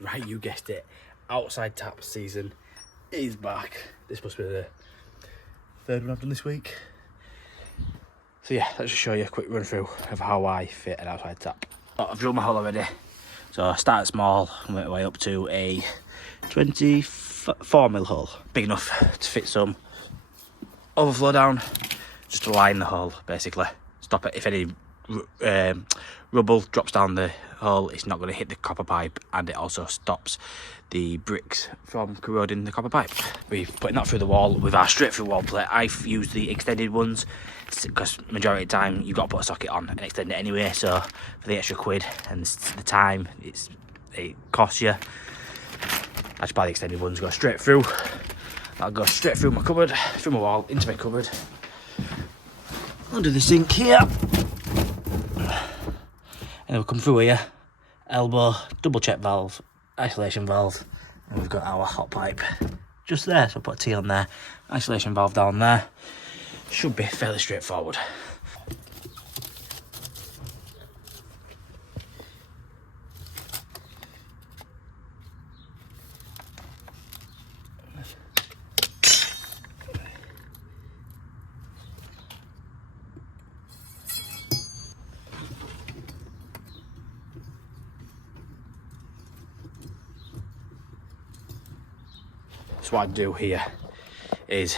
Right, you guessed it. Outside tap season is back. This must be the third one I've done this week. So yeah, let's just show you a quick run through of how I fit an outside tap. I've drilled my hole already. So I started small and went way up to a 24mm hole. Big enough to fit some overflow down, just to line the hole basically. Stop it if any rubble drops down the hole, it's not going to hit the copper pipe, and it also stops the bricks from corroding the copper pipe. We're putting that through the wall with our straight through wall plate. I've used the extended ones because majority of the time you've got to put a socket on and extend it anyway, so for the extra quid and the time it costs you, I just buy the extended ones, go straight through. That'll go straight through my cupboard, through my wall, into my cupboard, under the sink here. And then we'll come through here, elbow, double check valve, isolation valve, and we've got our hot pipe just there. So I'll put a T on there, isolation valve down there. Should be fairly straightforward. So what I do here is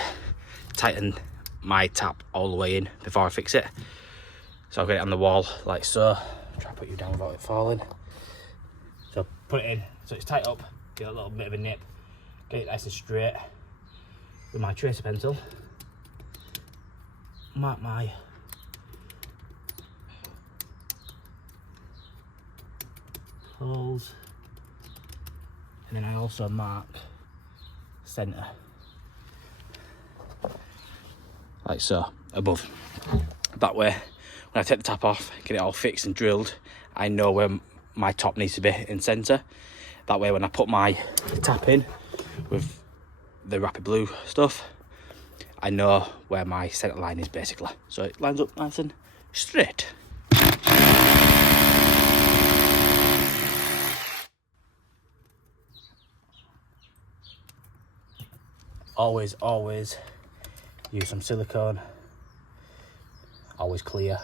tighten my tap all the way in before I fix it. So I'll get it on the wall like so. Try to put you down without it falling. So put it in so it's tight up, get a little bit of a nip, get it nice and straight with my tracer pencil. Mark my holes, and then I also mark centre like so above. That way when I take the tap off, get it all fixed and drilled, I know where my top needs to be in centre. That way when I put my tap in with the Rapid Blue stuff, I know where my centre line is basically, so it lines up nice and straight. Always use some silicone. Always clear.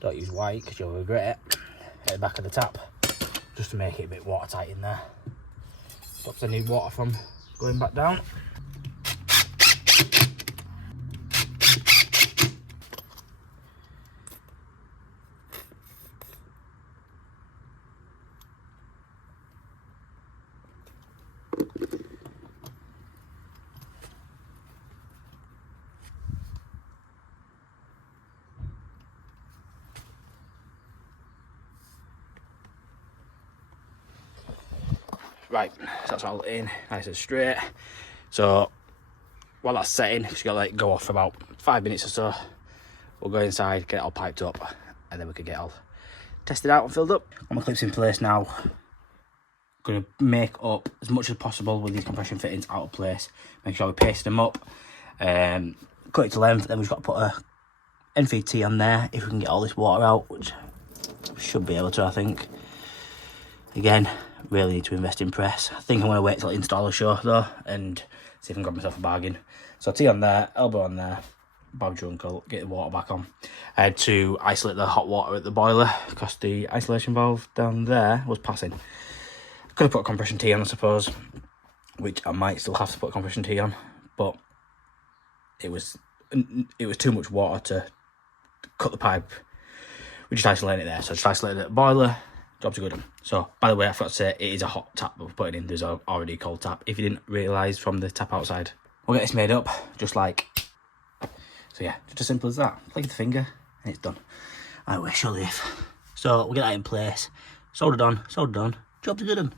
Don't use white because you'll regret it. At the back of the tap, just to make it a bit watertight in there. Stops any water from going back down. Right, so that's all in, nice and straight. So while that's setting, just gotta let it go off for about 5 minutes or so. We'll go inside, get it all piped up, and then we can get it all tested out and filled up. Got my clips in place now. Gonna make up as much as possible with these compression fittings out of place. Make sure we paste them up, cut it to length. Then we've got to put a NVT on there if we can get all this water out, which we should be able to, I think. Again, really need to invest in press. I think I'm going to wait till I install a show though and see if I can grab myself a bargain. So T on there, elbow on there, bob your uncle, get the water back on. I had to isolate the hot water at the boiler because the isolation valve down there was passing. Could have put a compression T on, I suppose, which I might still have to put a compression T on, but it was too much water to cut the pipe. We just isolated it there, so just isolated it at the boiler. Job's a good one. So, by the way, I forgot to say, it is a hot tap that we're putting in. There's already a cold tap, if you didn't realise from the tap outside. We'll get this made up, just like... So yeah, just as simple as that. Click the finger, and it's done. I wish I live. So, we'll get that in place. Soldered on, job's a good one.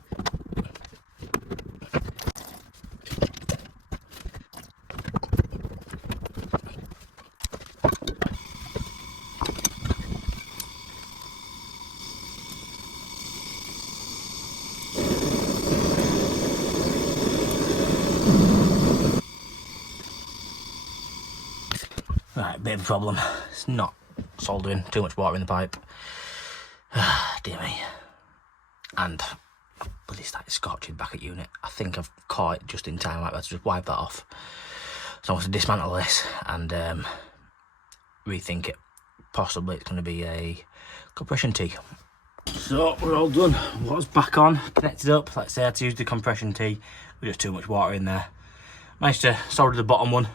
Right, bit of a problem. It's not soldering, too much water in the pipe. Dear me. And bloody started scorching back at unit. I think I've caught it just in time. Like, let's just wipe that off. So I want to dismantle this and rethink it. Possibly it's going to be a compression tee. So we're all done. Water's back on, connected up. Like I say, I had to use the compression tee. There's just too much water in there. Managed to solder the bottom one.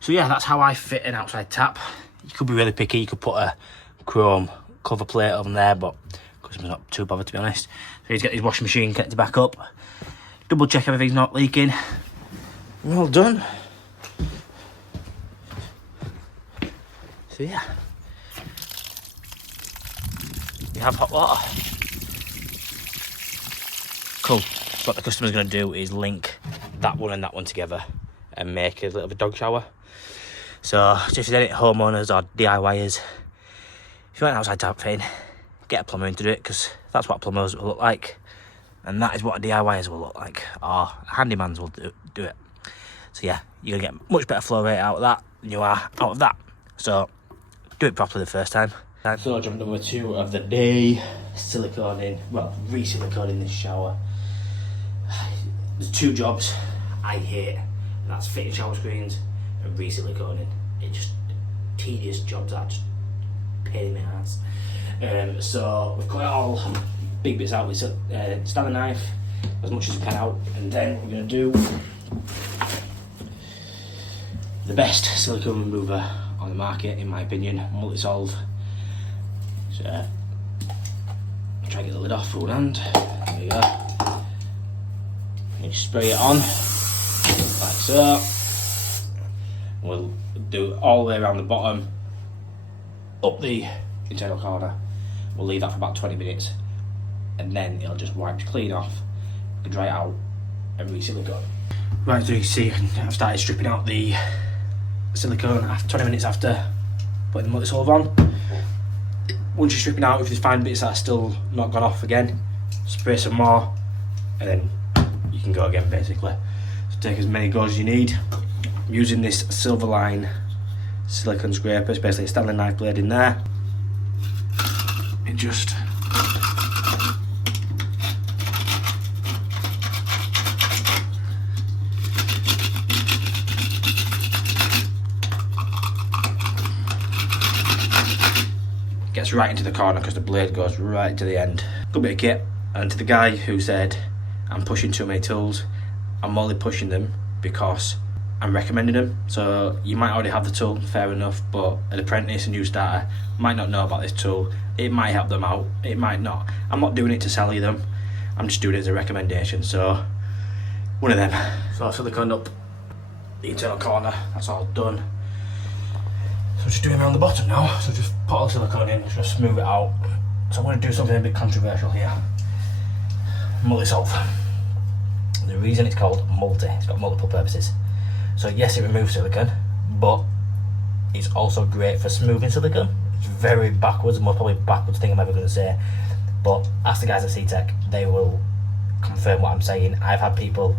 So yeah, that's how I fit an outside tap. You could be really picky. You could put a chrome cover plate on there, but customer's not too bothered, to be honest. So he's got his washing machine connected back up. Double check everything's not leaking. We're all done. So yeah, we have hot water. Cool. So what the customer's going to do is link that one and that one together and make a little bit of a dog shower. So if you're any homeowners or DIYers, if you want an outside tap fitting, get a plumber in to do it, because that's what plumbers will look like, and that is what DIYers will look like, or handymans will do it. So yeah, you're going to get much better flow rate out of that than you are out of that. So do it properly the first time. So job number 2 of the day, siliconing, well, re-siliconing this shower. There's 2 jobs I hate, and that's fitting shower screens and re-siliconing. It's just tedious jobs that just pain in my ass. So we've cut it all big bits out with Stanley knife, as much as we can out, and then we're going to do the best silicone remover on the market, in my opinion, multi-solve. So try and get the lid off for one hand. There we go. You spray it on like so. We'll do it all the way around the bottom, up the internal corner. We'll leave that for about 20 minutes, and then it'll just wipe clean off. We can dry it out and re-silicone. Right, so you can see I've started stripping out the silicone after 20 minutes after putting the multi-solve on. Once you're stripping out, if you find bits that are still not gone off again, spray some more, and then you can go again basically. So take as many goes as you need. I'm using this Silverline silicone scraper. It's basically a Stanley knife blade in there. It just gets right into the corner because the blade goes right to the end. Good bit of kit. And to the guy who said I'm pushing too many tools, I'm only pushing them because I'm recommending them. So you might already have the tool, fair enough, but an apprentice, a new starter, might not know about this tool. It might help them out, it might not. I'm not doing it to sell you them, I'm just doing it as a recommendation. So one of them. So I've siliconed up the internal corner, that's all done. So I'm just doing around the bottom now. So just put all the silicone in, just smooth it out. So I'm going to do something a bit controversial here. Multi-solve. The reason it's called multi, it's got multiple purposes. So yes, it removes silicone, but it's also great for smoothing silicone. It's very backwards, most probably backwards thing I'm ever going to say. But ask the guys at C-Tech, they will confirm what I'm saying. I've had people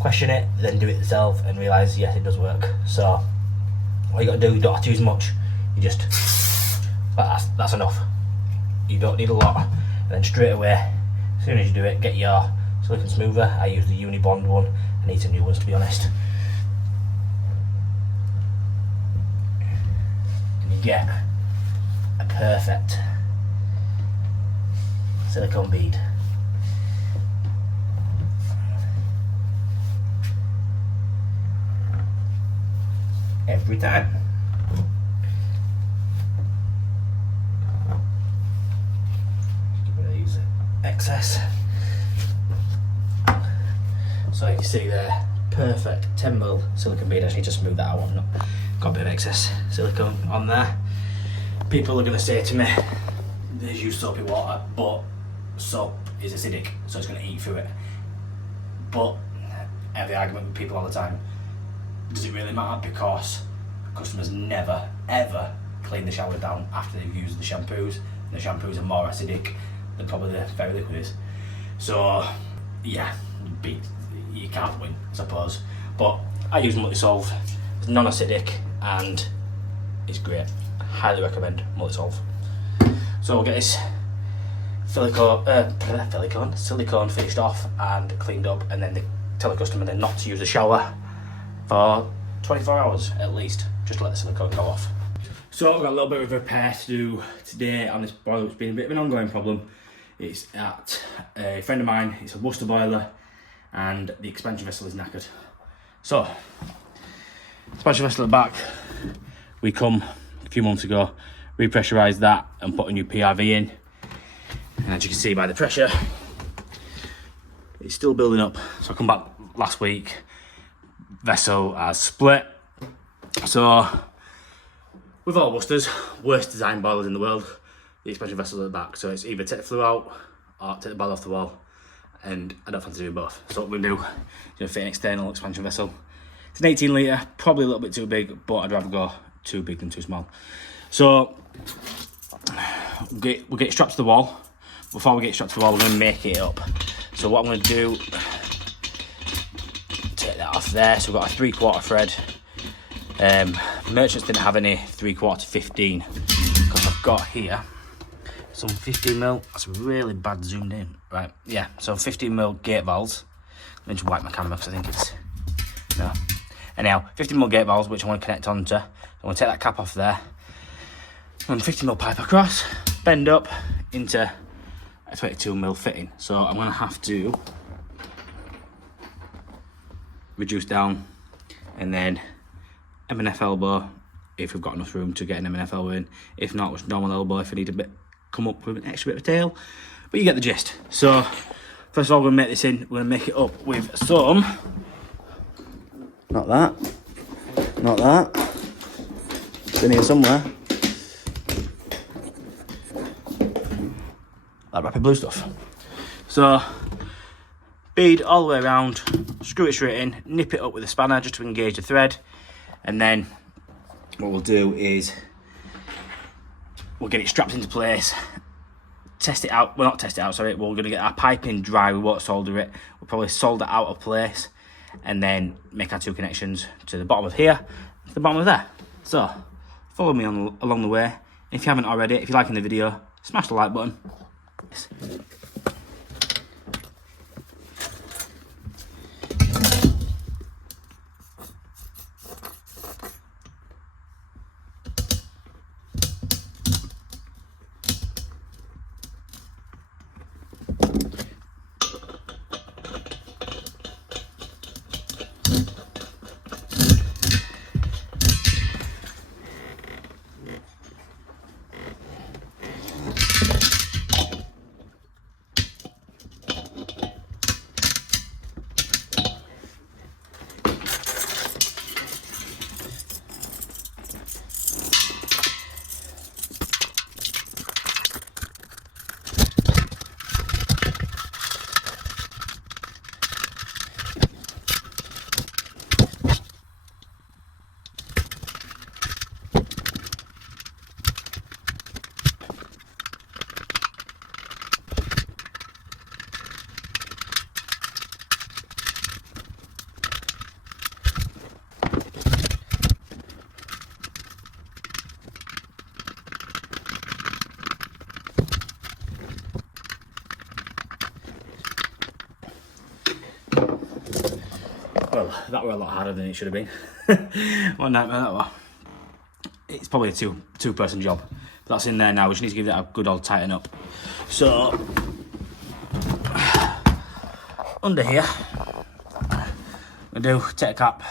question it, then do it themselves and realise yes, it does work. So what you got to do, you don't have to use much. You just, that's enough. You don't need a lot. And then straight away, as soon as you do it, get your silicone smoother. I use the Unibond one. I need some new ones, to be honest. And you get a perfect silicone bead. Every time. Get rid of these excess. So you can see there, perfect 10mm silicone bead. I just need to smooth that out. I've not got a bit of excess silicone on there. People are going to say to me, there's use soapy water, but soap is acidic, so it's going to eat through it. But I have the argument with people all the time. Does it really matter? Because customers never ever clean the shower down after they've used the shampoos. And the shampoos are more acidic than probably the fairy liquid is. So yeah, you can't win, I suppose. But I use multi-solve. It's non-acidic and it's great. Highly recommend multi-solve. So we'll get this silicone finished off and cleaned up, and then they tell the customer then not to use the shower for 24 hours at least, just to let the silicone go off. So I've got a little bit of repair to do today on this boiler. It's been a bit of an ongoing problem. It's at a friend of mine. It's a Worcester boiler and the expansion vessel is knackered. So, expansion vessel at the back, we come a few months ago, repressurised that and put a new PRV in. And as you can see by the pressure, it's still building up. So I come back last week, vessel has split. So, with all Worcester's, worst design boilers in the world, the expansion vessel at the back. So it's either take the flue out or take the boiler off the wall. And I don't fancy doing both. So what we're going to do is fit an external expansion vessel. It's an 18 litre, probably a little bit too big, but I'd rather go too big than too small. So we'll get it strapped to the wall. Before we get it strapped to the wall, we're going to make it up. So what I'm going to do, take that off there. So we've got a 3/4 thread. Merchants didn't have any 3/4 15 because I've got here some 15mm. That's really bad zoomed in. Right, yeah, so 15mm gate valves. Let me just wipe my camera because I think it's no. Anyhow, 15mm gate valves which I want to connect onto. So I'm going to take that cap off there. And 15mm pipe across, bend up into a 22mm fitting. So I'm going to have to reduce down and then M&F elbow if we've got enough room to get an M&F elbow in. If not, with normal elbow if I need a bit, come up with an extra bit of tail. But you get the gist. So first of all, we're going to make this in. We're going to make it up with some, not that, it's in here somewhere, that rapid blue stuff. So bead all the way around, screw it straight in, nip it up with a spanner just to engage the thread. And then what we'll do is we'll get it strapped into place, test it out, well not test it out, sorry, we're going to get our piping dry, we won't solder it, we'll probably solder out of place and then make our two connections to the bottom of here, to the bottom of there. So, follow me along the way. If you haven't already, if you're liking the video, smash the like button. Well, that were a lot harder than it should have been. What a nightmare that was. It's probably a two-person job. But that's in there now. We just need to give that a good old tighten up. So, under here, we do take a cap,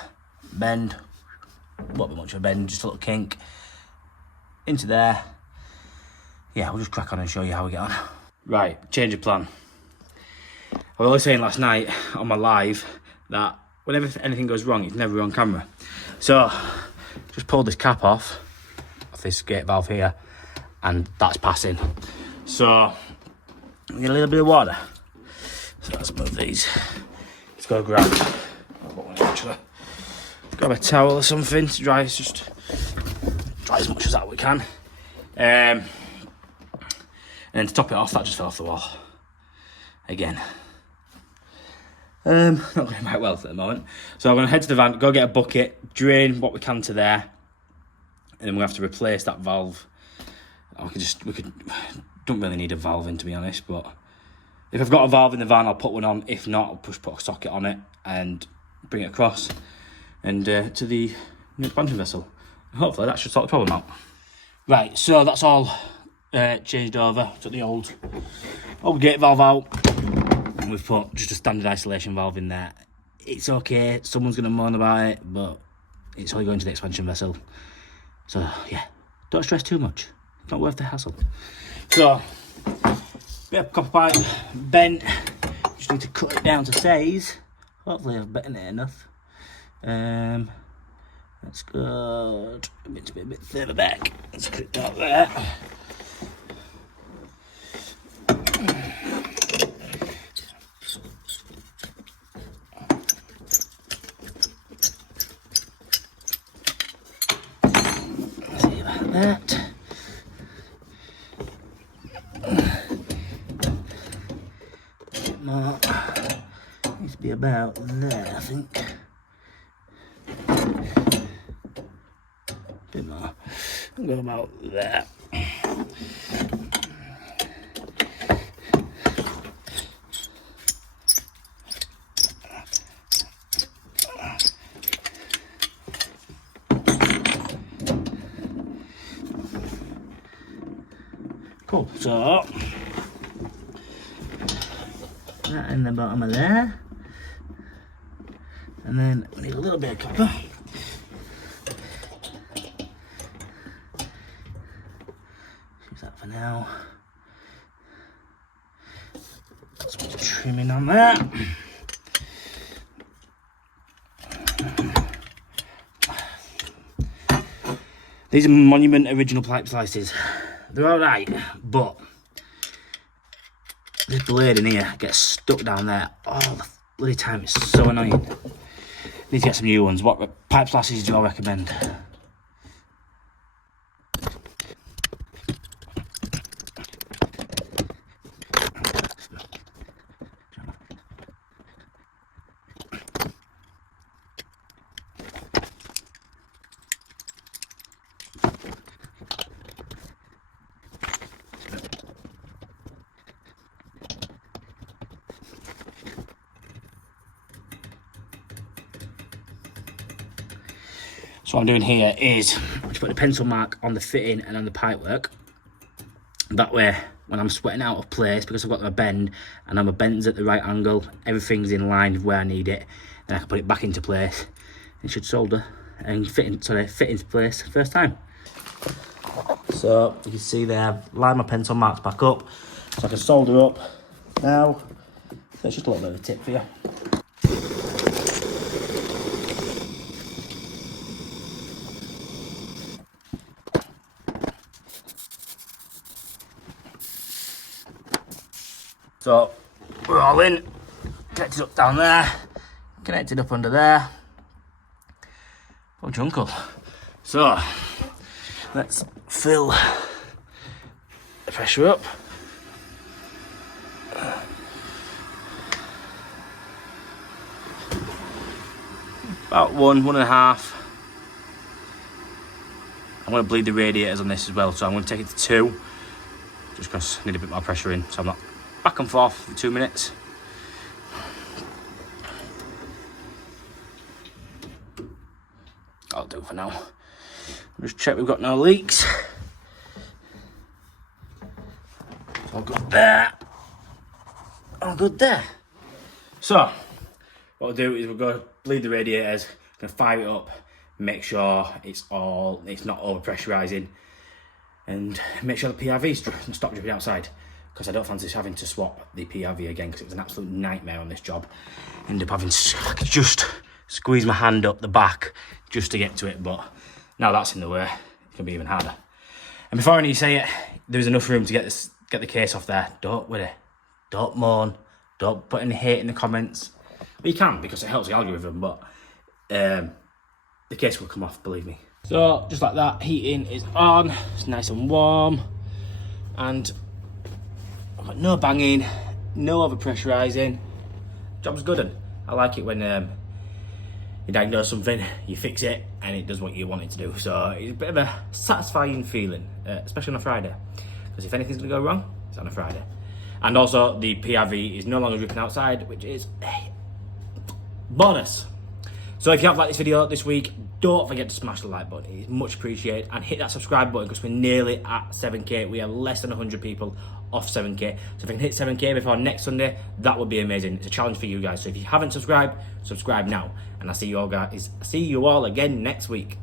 bend, won't be much of a bend, just a little kink, into there. Yeah, we'll just crack on and show you how we get on. Right, change of plan. I was only saying last night on my live that whenever anything goes wrong, it's never on camera. So, just pulled this cap off this gate valve here, and that's passing. So, we get a little bit of water. So let's move these. Let's go grab a towel or something to dry, just dry as much as that we can. And then to top it off, that just fell off the wall. Again. Not going quite well at the moment. So I'm going to head to the van, go get a bucket, drain what we can to there, and then we'll have to replace that valve we could, don't really need a valve in, to be honest, but if I've got a valve in the van, I'll put one on. If not, I'll put a socket on it and bring it across and to the new expansion vessel. Hopefully that should sort the problem out. Right, so that's all changed over. Took the old gate valve out, and we've put just a standard isolation valve in there. It's okay, someone's going to moan about it, but it's only going to the expansion vessel. So yeah, don't stress too much. It's not worth the hassle. So, bit of copper pipe bent. Just need to cut it down to size. Hopefully I've bent it enough. That's good. It needs to be a bit further back. Let's cut it out there. See about that. More. Needs to be about there, I think. Bit more. I'll go about there. Cool, so that in the bottom of there, and then we need a little bit of copper. Use that for now. Some trimming on that. These are Monument original pipe slices. They're alright, but this blade in here gets stuck down there all the bloody time. It's so annoying. Need to get some new ones. What pipe slices do you all recommend? So what I'm doing here is just put a pencil mark on the fitting and on the pipe work. That way, when I'm sweating out of place, because I've got my bend and my bend's at the right angle, everything's in line with where I need it, then I can put it back into place. It should solder and fit into place first time. So you can see there, I've lined my pencil marks back up, so I can solder up now. So it's just a little bit of a tip for you. So we're all in, connected up down there, connected up under there. Oh, jungle. So let's fill the pressure up. About 1.5. I'm going to bleed the radiators on this as well, so I'm going to take it to 2, just because I need a bit more pressure in, so I'm not back and forth for 2 minutes. I'll do for now. Just check we've got no leaks. All good there. All good there. So, what we'll do is we'll go bleed the radiators, gonna fire it up, make sure it's not over pressurising, and make sure the PRV's stop dripping outside. Because I don't fancy having to swap the PRV again, because it was an absolute nightmare on this job. Ended up having to just squeeze my hand up the back just to get to it, but now that's in the way, it's gonna be even harder. And before I say it, there's enough room to get the case off there. Don't worry, don't moan, don't put any hate in the comments. Well, you can, because it helps the algorithm, but the case will come off, believe me. So just like that, heating is on, it's nice and warm, and I've got no banging, no over pressurising. Job's good, and I like it when you diagnose something, you fix it, and it does what you want it to do. So it's a bit of a satisfying feeling, especially on a Friday. Because if anything's going to go wrong, it's on a Friday. And also, the PRV is no longer dripping outside, which is a bonus. So if you have liked this video this week, don't forget to smash the like button. It's much appreciated. And hit that subscribe button because we're nearly at 7k. We are less than 100 people off 7k. So if I can hit 7k before next Sunday, that would be amazing. It's a challenge for you guys. So if you haven't subscribed, subscribe now. And I'll see you all again next week.